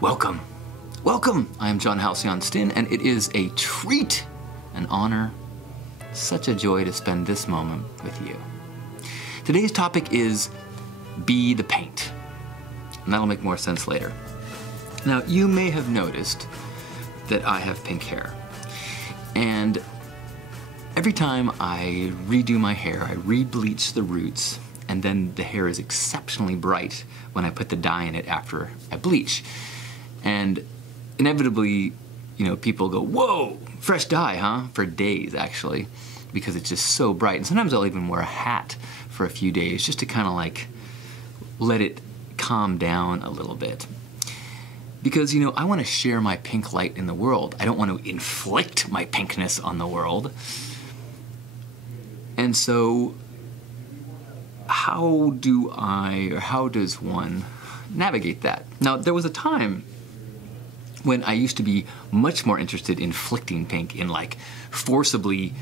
Welcome. Welcome. I am John Halcyon Stin, and it is a treat, an honor, such a joy to spend this moment with you. Today's topic is Be the Paint, and that'll make more sense later. Now, you may have noticed that I have pink hair, and every time I redo my hair, I re-bleach the roots, and then the hair is exceptionally bright when I put the dye in it after I bleach. And inevitably, people go, whoa, fresh dye, huh? For days, actually, because it's just so bright. And sometimes I'll even wear a hat for a few days just to kind of like let it calm down a little bit. Because, I want to share my pink light in the world. I don't want to inflict my pinkness on the world. And so, how does one navigate that? Now, there was a time when I used to be much more interested in inflicting pink, in like forcibly,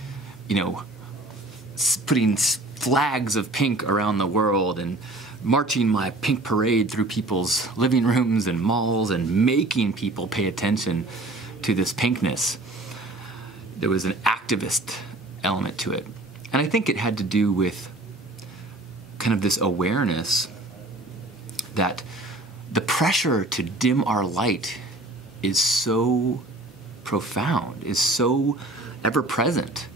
putting flags of pink around the world and marching my pink parade through people's living rooms and malls and making people pay attention to this pinkness. There was an activist element to it. And I think it had to do with kind of this awareness that the pressure to dim our light is so profound, is so ever-present,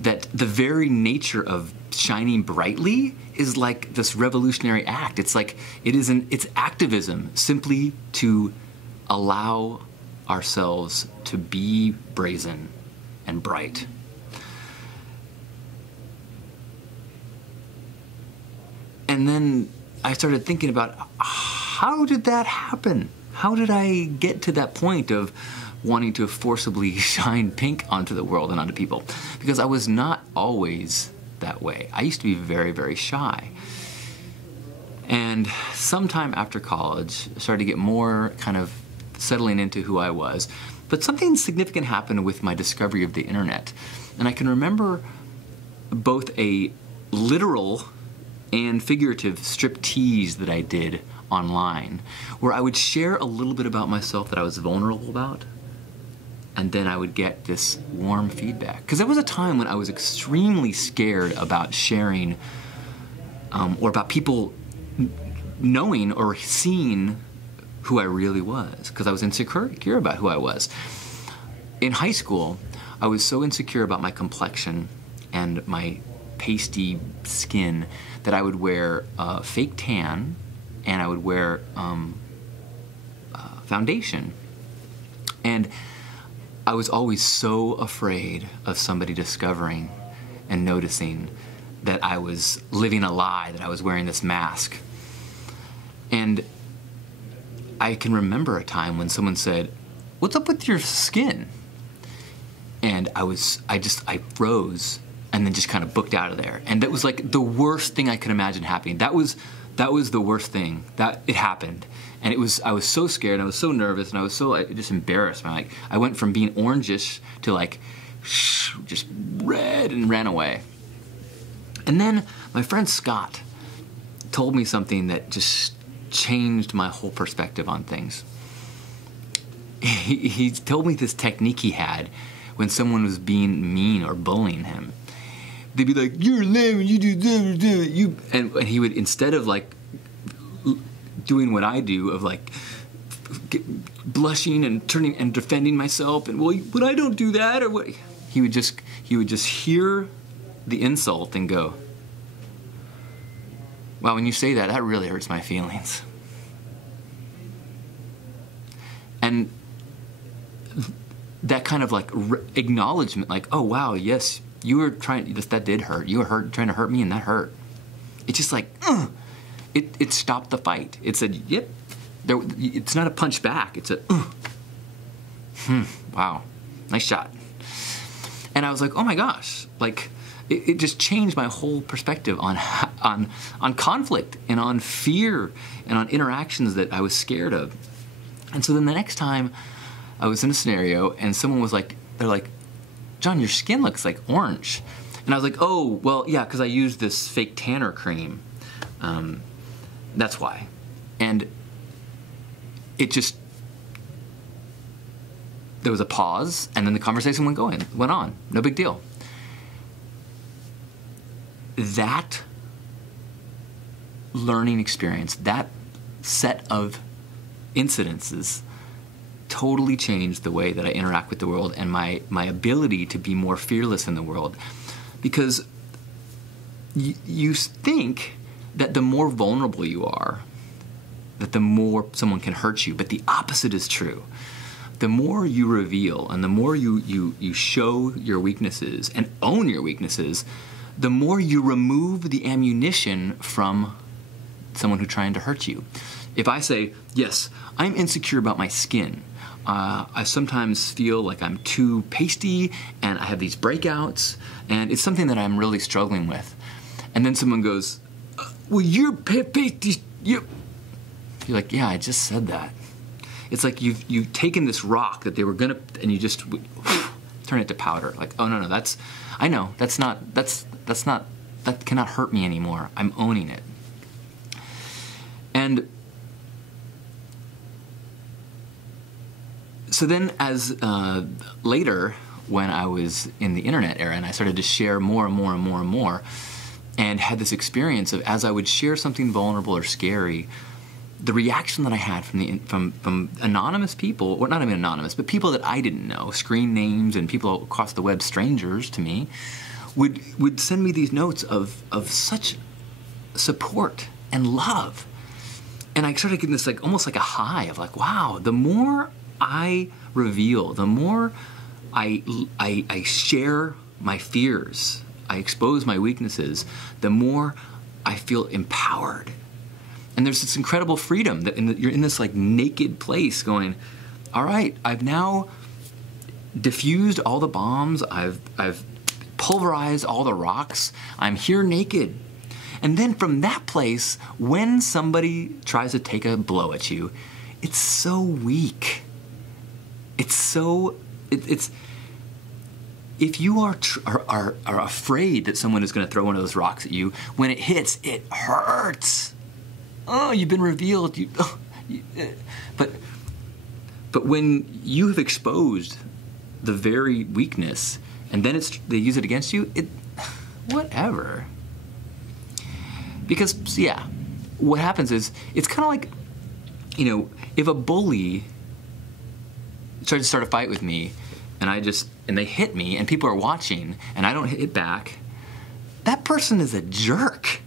that the very nature of shining brightly is like this revolutionary act. It's like it's activism simply to allow ourselves to be brazen and bright. And then I started thinking about, how did that happen? How did I get to that point of wanting to forcibly shine pink onto the world and onto people? Because I was not always that way. I used to be very, very shy. And sometime after college, I started to get more kind of settling into who I was. But something significant happened with my discovery of the internet. And I can remember both a literal and figurative striptease that I did online, where I would share a little bit about myself that I was vulnerable about, and then I would get this warm feedback. Because there was a time when I was extremely scared about sharing, or about people knowing or seeing who I really was, because I was insecure about who I was. In high school, I was so insecure about my complexion and my pasty skin that I would wear fake tan, and I would wear foundation. And I was always so afraid of somebody discovering and noticing that I was living a lie, that I was wearing this mask. And I can remember a time when someone said, "What's up with your skin?" And I froze and then just kind of booked out of there. And that was like the worst thing I could imagine happening. That was the worst thing. That it happened. And I was so scared, and I was so nervous, and I was so just embarrassed. I went from being orangish to like just red and ran away. And then my friend Scott told me something that just changed my whole perspective on things. He told me this technique he had when someone was being mean or bullying him. They'd be like, "You're lame, you do you," and he would, instead of like doing what I do of like blushing and turning and defending myself and, well, but I don't do that, or what, he would just hear the insult and go, "Wow, when you say that, that really hurts my feelings." And that kind of like acknowledgement, like, "Oh wow, yes, you were trying, that did hurt. You were trying to hurt me, and that hurt." It's just like, it stopped the fight. It said, "Yep." It's not a punch back. It's a, wow, nice shot. And I was like, oh my gosh, like it just changed my whole perspective on conflict and on fear and on interactions that I was scared of. And so then the next time I was in a scenario and someone was like, they're like, "John, your skin looks like orange." And I was like, "Oh, well, yeah, because I used this fake tanner cream. That's why." And it just there was a pause, and then the conversation went on. No big deal. That learning experience, that set of incidences, totally changed the way that I interact with the world and my ability to be more fearless in the world. Because you think that the more vulnerable you are, that the more someone can hurt you, but the opposite is true. The more you reveal and the more you show your weaknesses and own your weaknesses, the more you remove the ammunition from someone who's trying to hurt you. If I say, yes, I'm insecure about my skin, I sometimes feel like I'm too pasty and I have these breakouts and it's something that I'm really struggling with. And then someone goes, well, you're pasty. You're like, yeah, I just said that. It's like you've taken this rock that they were gonna, and you just turn it to powder. Like, oh no, that cannot hurt me anymore. I'm owning it. And so then as later, when I was in the internet era and I started to share more and more and more and more, and had this experience of, as I would share something vulnerable or scary, the reaction that I had from anonymous people, or not even anonymous, but people that I didn't know, screen names and people across the web, strangers to me, would send me these notes of such support and love. And I started getting this like almost like a high of like, wow, the more I reveal, the more I share my fears, I expose my weaknesses, the more I feel empowered. And there's this incredible freedom that you're in this like naked place going, all right, I've now diffused all the bombs, I've pulverized all the rocks, I'm here naked. And then from that place, when somebody tries to take a blow at you, it's so weak. It's if you are afraid that someone is going to throw one of those rocks at you, when it hits, it hurts. Oh, you've been revealed. But when you have exposed the very weakness, and then they use it against you, whatever. Because, yeah, what happens is, it's kind of like, if a bully tried to start a fight with me, and they hit me, and people are watching, and I don't hit back, that person is a jerk.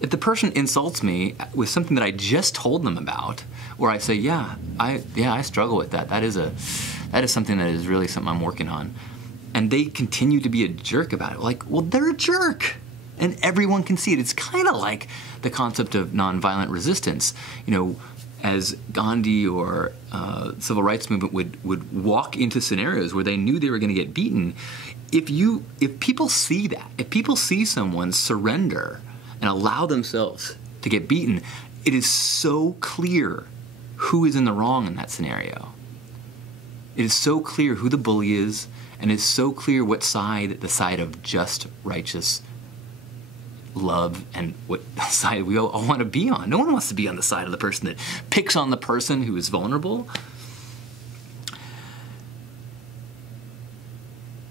If the person insults me with something that I just told them about, or I say, yeah, I struggle with that. That is something that is really something I'm working on, and they continue to be a jerk about it, like, well, they're a jerk. And everyone can see it. It's kind of like the concept of nonviolent resistance. As Gandhi or civil rights movement would walk into scenarios where they knew they were going to get beaten, if people see that, if people see someone surrender and allow themselves to get beaten, it is so clear who is in the wrong in that scenario. It is so clear who the bully is, and it's so clear what side, the side of just righteous love, and what side we all want to be on. No one wants to be on the side of the person that picks on the person who is vulnerable.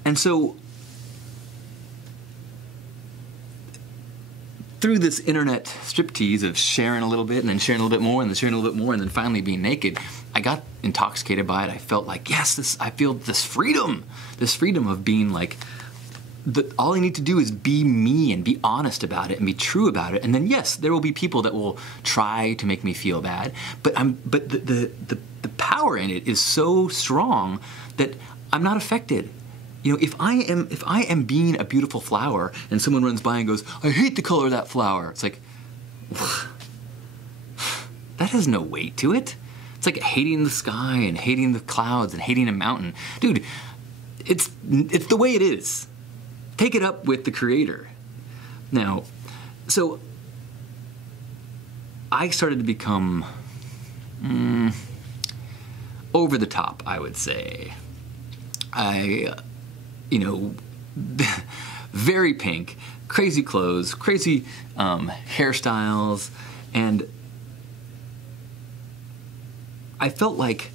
And so, through this internet striptease of sharing a little bit, and then sharing a little bit more, and then sharing a little bit more, and then finally being naked, I got intoxicated by it. I felt like, yes, I feel this freedom of being like, all I need to do is be me and be honest about it and be true about it. And then, yes, there will be people that will try to make me feel bad, but the power in it is so strong that I'm not affected. If I am being a beautiful flower and someone runs by and goes, I hate the color of that flower, it's like, that has no weight to it. It's like hating the sky and hating the clouds and hating a mountain. Dude, it's the way it is. Take it up with the Creator. Now, so I started to become over the top, I would say. Very pink, crazy clothes, crazy hairstyles, and I felt like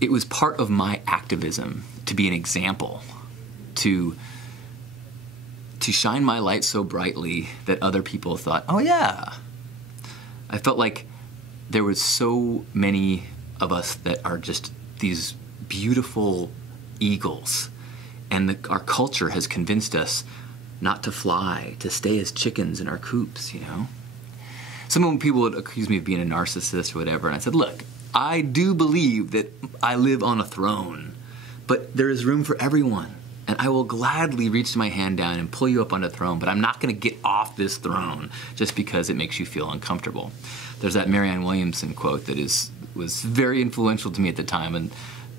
it was part of my activism to be an example, to shine my light so brightly that other people thought, oh yeah. I felt like there was so many of us that are just these beautiful eagles, and our culture has convinced us not to fly, to stay as chickens in our coops, you know? Some people would accuse me of being a narcissist or whatever, and I said, look, I do believe that I live on a throne, but there is room for everyone. And I will gladly reach my hand down and pull you up on the throne, but I'm not going to get off this throne just because it makes you feel uncomfortable. There's that Marianne Williamson quote that was very influential to me at the time, and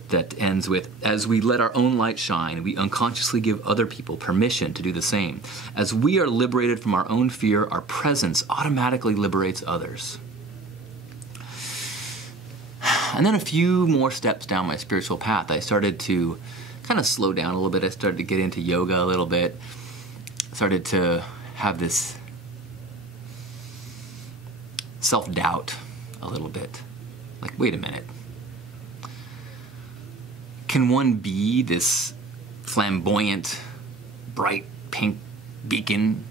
that ends with, as we let our own light shine, we unconsciously give other people permission to do the same. As we are liberated from our own fear, our presence automatically liberates others. And then a few more steps down my spiritual path, I started to kind of slow down a little bit. I started to get into yoga a little bit. Started to have this self-doubt a little bit. Like, wait a minute. Can one be this flamboyant, bright pink beacon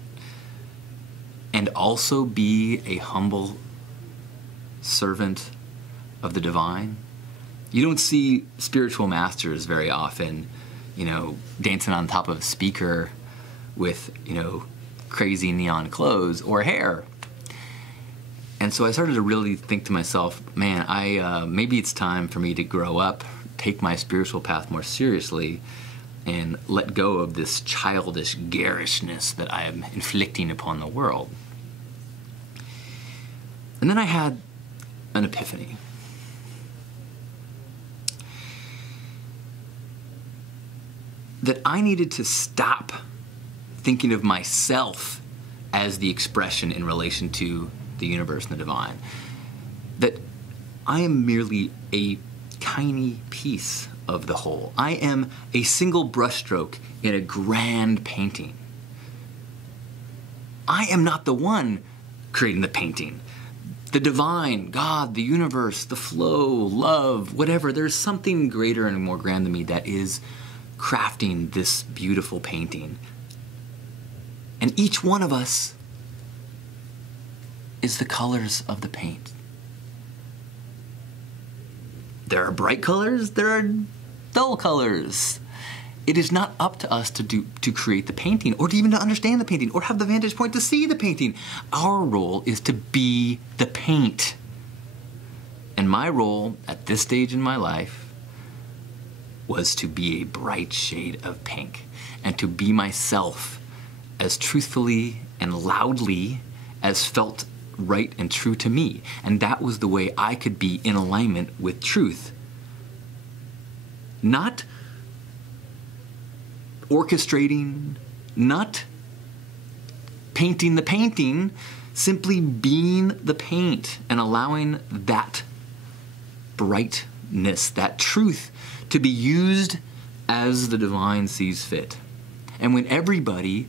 and also be a humble servant of the divine? You don't see spiritual masters very often, you know, dancing on top of a speaker with, you know, crazy neon clothes or hair. And so I started to really think to myself, man, maybe it's time for me to grow up, take my spiritual path more seriously, and let go of this childish garishness that I am inflicting upon the world. And then I had an epiphany. That I needed to stop thinking of myself as the expression in relation to the universe and the divine. That I am merely a tiny piece of the whole. I am a single brushstroke in a grand painting. I am not the one creating the painting. The divine, God, the universe, the flow, love, whatever, there's something greater and more grand than me that is crafting this beautiful painting. And each one of us is the colors of the paint. There are bright colors, there are dull colors. It is not up to us to create the painting, or to even to understand the painting, or have the vantage point to see the painting. Our role is to be the paint. And my role at this stage in my life was to be a bright shade of pink, and to be myself as truthfully and loudly as felt right and true to me. And that was the way I could be in alignment with truth. Not orchestrating, not painting the painting, simply being the paint and allowing that brightness, that truth, to be used as the divine sees fit. And when everybody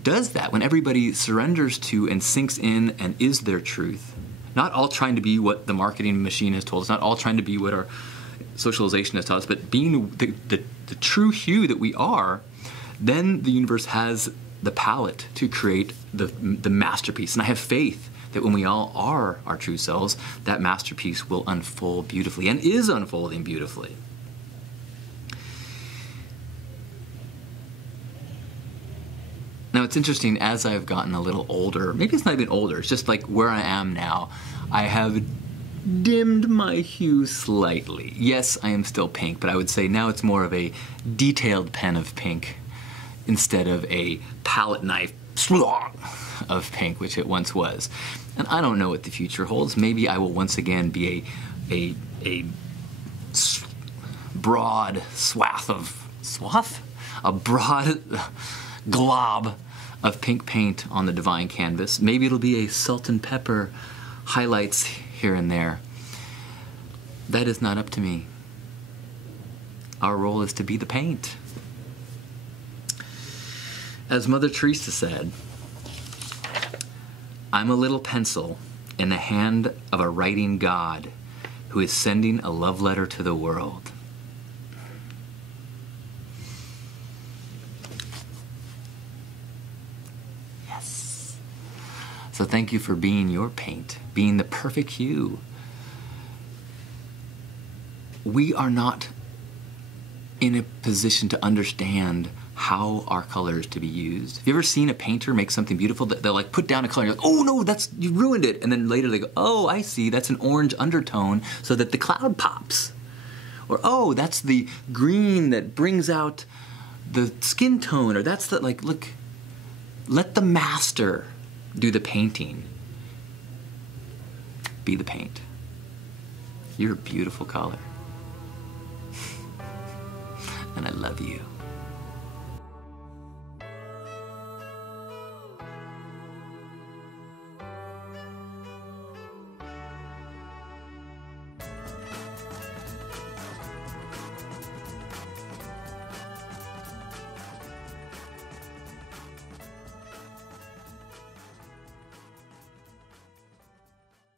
does that, when everybody surrenders to and sinks in and is their truth, not all trying to be what the marketing machine has told us, not all trying to be what our socialization has taught us, but being the true hue that we are, then the universe has the palette to create the masterpiece. And I have faith that when we all are our true selves, that masterpiece will unfold beautifully, and is unfolding beautifully. Now it's interesting, as I've gotten a little older, maybe it's not even older, it's just like where I am now, I have dimmed my hue slightly. Yes, I am still pink, but I would say now it's more of a detailed pen of pink instead of a palette knife of pink, which it once was. And I don't know what the future holds. Maybe I will once again be a broad a broad glob of pink paint on the divine canvas. Maybe it'll be a salt and pepper highlights here and there. That is not up to me. Our role is to be the paint. As Mother Teresa said, I'm a little pencil in the hand of a writing God, who is sending a love letter to the world. Yes. So thank you for being your paint, being the perfect hue. We are not in a position to understand how our color is to be used. Have you ever seen a painter make something beautiful that they'll like put down a color and you're like, oh no, you ruined it. And then later they go, oh, I see, that's an orange undertone so that the cloud pops. Or, oh, that's the green that brings out the skin tone. Or that's the, like, look, let the master do the painting. Be the paint. You're a beautiful color. And I love you.